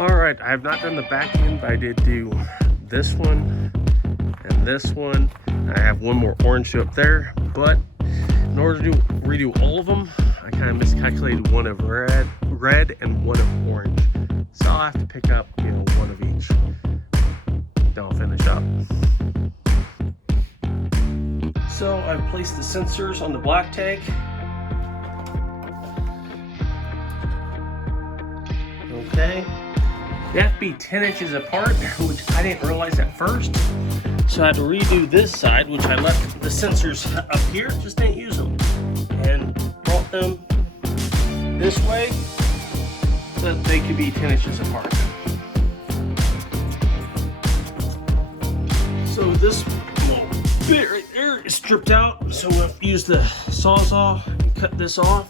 Alright, I have not done the back end, but I did do this one and this one. I have one more orange up there, but in order to redo all of them, I kind of miscalculated one of red and one of orange. So I'll have to pick up, one of each. Then I'll finish up. So I've placed the sensors on the black tank. Okay. They have to be 10 inches apart, which I didn't realize at first. So I had to redo this side, which I left the sensors up here, just didn't use them. And brought them this way so that they could be 10 inches apart. So this little bit right there is stripped out. So we'll use the Sawzall and cut this off.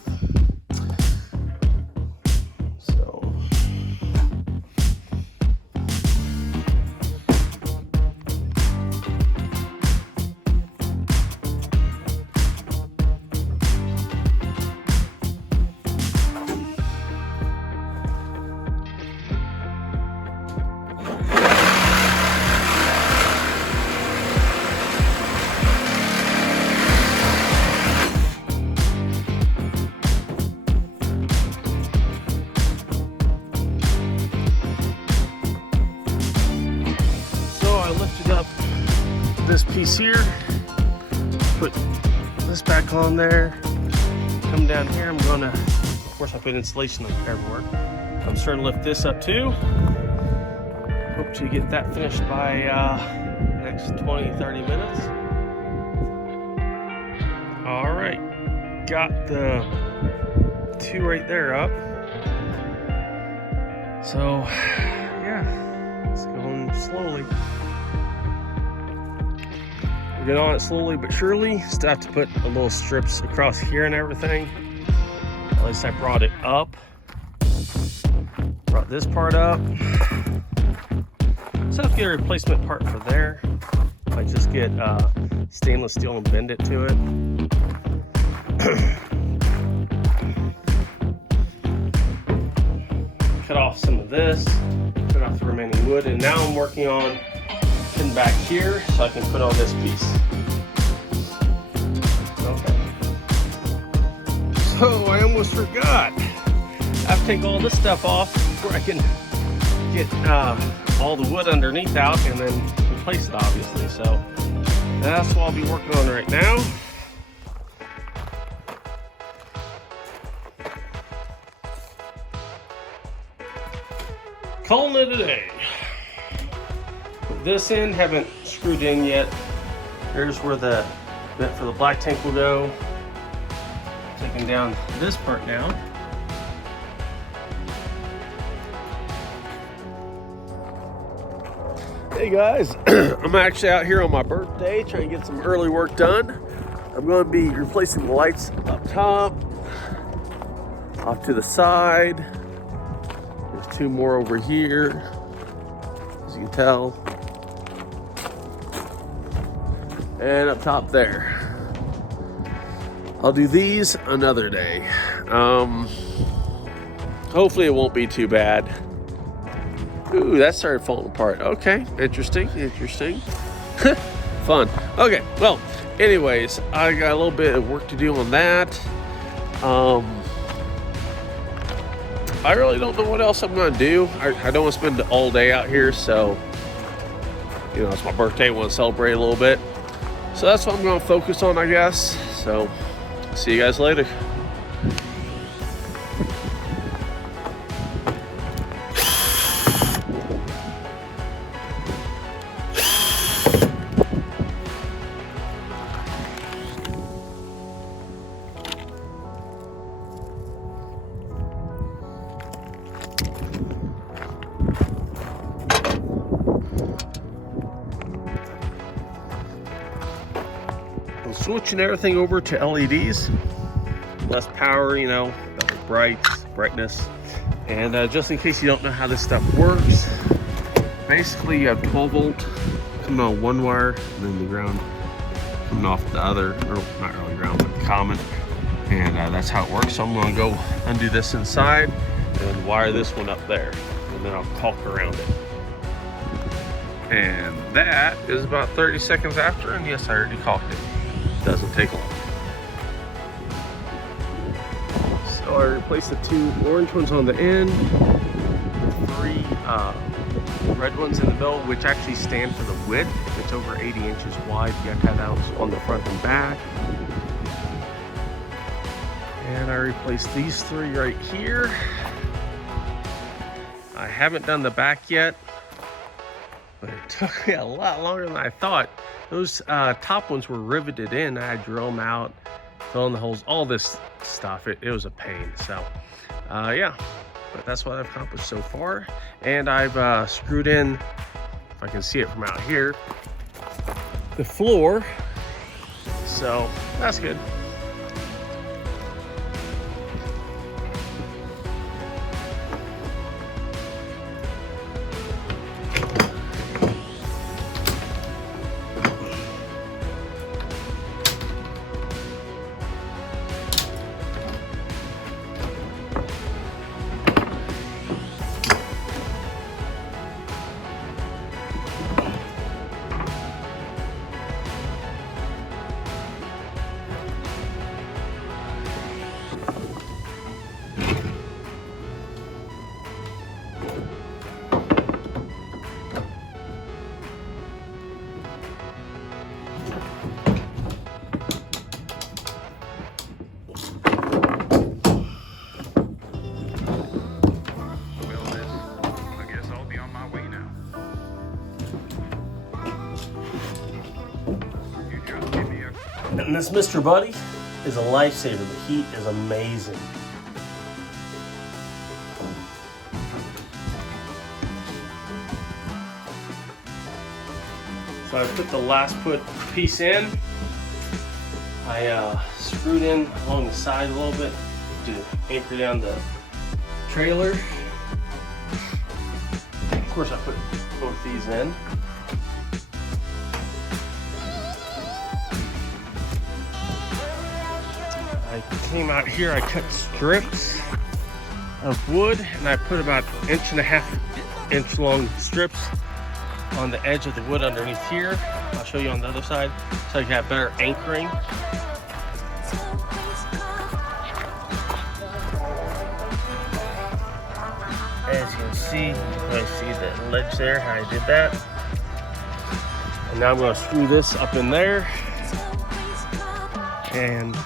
This piece here, put this back on there, come down here. I'm gonna, of course I put insulation like everywhere. I'm starting to lift this up too. Hope to get that finished by next 20-30 minutes. All right, got the two right there up. So yeah, it's going slowly. We're getting on it slowly but surely. Still have to put a little strips across here and everything. At least I brought it up. Brought this part up. So I have to get a replacement part for there. I just get stainless steel and bend it to it. Cut off some of this. Cut off the remaining wood. And now I'm working on back here so I can put on this piece. Okay. So I almost forgot. I have to take all this stuff off before I can get all the wood underneath out and then replace it, obviously. So that's what I'll be working on right now. Calling it a day. This end haven't screwed in yet. Here's where the vent for the black tank will go. Taking down this part now. Hey guys, I'm actually out here on my birthday trying to get some early work done. I'm going to be replacing the lights up top, off to the side. There's two more over here, as you can tell. And up top there. I'll do these another day. Hopefully it won't be too bad. Ooh, that started falling apart. Okay, interesting. Fun. Okay, well, anyways, I got a little bit of work to do on that. I really don't know what else I'm gonna do. I don't want to spend all day out here, so it's my birthday. I want to celebrate a little bit. So that's what I'm going to focus on, I guess. So, see you guys later. Switching everything over to LEDs, less power, better brightness. And just in case you don't know how this stuff works, basically you have 12 volt coming on one wire and then the ground coming off the other, or not really ground, but common. And that's how it works. So I'm going to go undo this inside and wire this one up there. and then I'll caulk around it. And that is about 30 seconds after, and yes, I already caulked it. Doesn't take long. So I replaced the 2 orange ones on the end, 3 red ones in the middle, which actually stand for the width. It's over 80 inches wide. You got cutouts on the front and back. And I replaced these 3 right here. I haven't done the back yet, but it took me a lot longer than I thought. Those top ones were riveted in. I had to drill them out, fill in the holes, all this stuff. It was a pain. So yeah, but that's what I've accomplished so far. And I've screwed in, if I can see it from out here, the floor. So that's good. And this Mr. Buddy is a lifesaver. The heat is amazing. So I put the last piece in. I screwed in along the side a little bit to anchor down the trailer. Of course, I put both these in. I came out here, I cut strips of wood, and I put about 1.5 inch long strips on the edge of the wood underneath here. I'll show you on the other side so you have better anchoring. As you can see, the ledge there, how I did that. And now I'm going to screw this up in there. And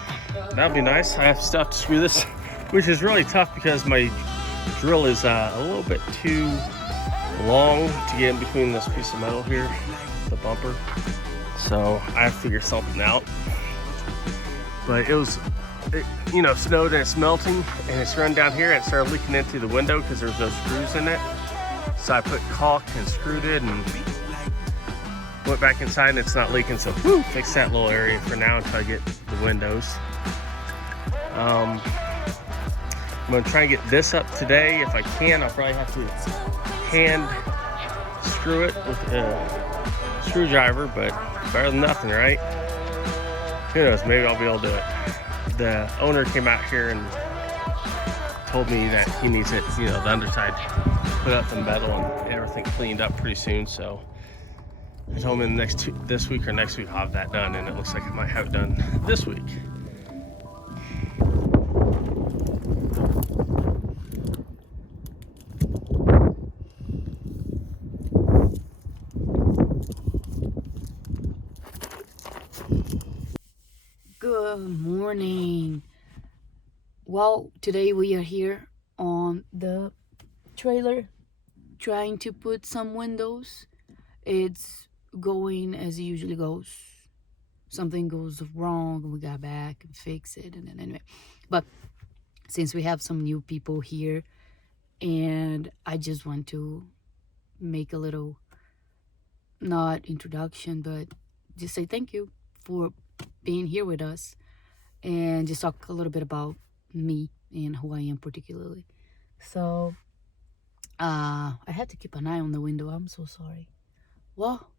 that'll be nice. I have stuff to screw this, which is really tough because my drill is a little bit too long to get in between this piece of metal here, the bumper. So I have to figure something out. But you know, snowed and it's melting, and it's run down here and it started leaking into the window because there's no screws in it. So I put caulk and screwed it and went back inside, and it's not leaking. So fix that little area for now until I get the windows. I'm gonna try and get this up today. If I can, I'll probably have to hand screw it with a screwdriver, but better than nothing, right? Who knows, maybe I'll be able to do it. The owner came out here and told me that he needs it, you know, the underside put up the metal and everything cleaned up pretty soon. So I told him in this week or next week I'll have that done, and it looks like I might have it done this week. Good morning. Well, today we are here on the trailer trying to put some windows. It's going as it usually goes. Something goes wrong and we got back and fix it, and then anyway. But since we have some new people here, and I just want to make a little, not introduction, but just say thank you for being here with us, and just talk a little bit about me and who I am particularly. So I had to keep an eye on the window. I'm so sorry. Well,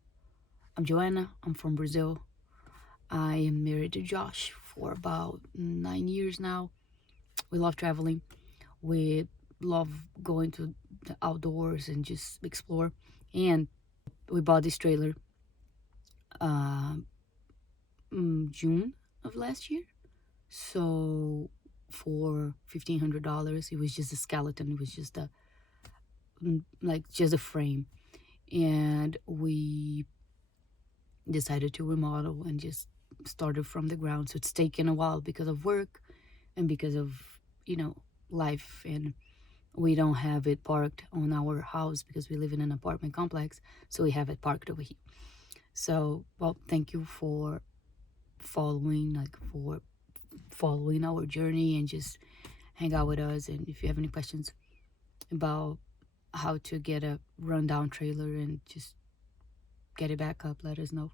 I'm Joanna. I'm from Brazil. I am married to Josh for about 9 years now. We love traveling. We love going to the outdoors and just explore. And we bought this trailer uh, June of last year. So for $1,500, it was just a skeleton. It was just a just a frame, and we decided to remodel and just started from the ground. So it's taken a while because of work and because of life, and we don't have it parked on our house because we live in an apartment complex, so we have it parked over here. So, well, thank you for following our journey and just hang out with us. And if you have any questions about how to get a rundown trailer and just get it back up, let us know.